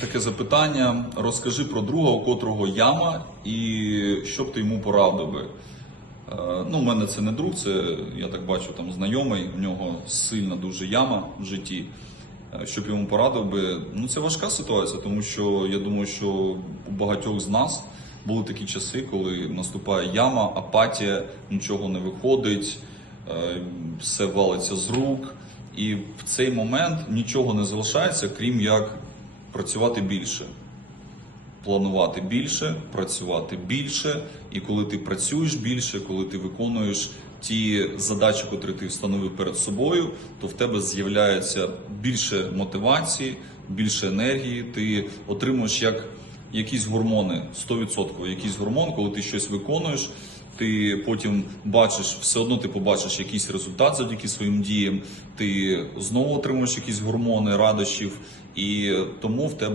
Таке запитання. Розкажи про друга, у котрого яма, і що б ти йому порадив би. Е, Ну, у мене це не друг, це я так бачу там знайомий, у нього сильна дуже яма в житті. Е, Щоб йому порадив би, ну це важка ситуація, тому що я думаю, що у багатьох з нас були такі часи, коли наступає яма, апатія, нічого не виходить, е, все валиться з рук, і в цей момент нічого не залишається, крім як працювати більше планувати більше, працювати більше. І коли ти працюєш більше, коли ти виконуєш ті задачі, котрі ти встановив перед собою, то в тебе з'являється більше мотивації, більше енергії. Ти отримуєш як якісь гормони, 100% якийсь гормон, коли ти щось виконуєш. Ти потім бачиш, все одно ти побачиш якийсь результат завдяки своїм діям. Ти знову отримуєш якісь гормони радощів, і тому в тебе.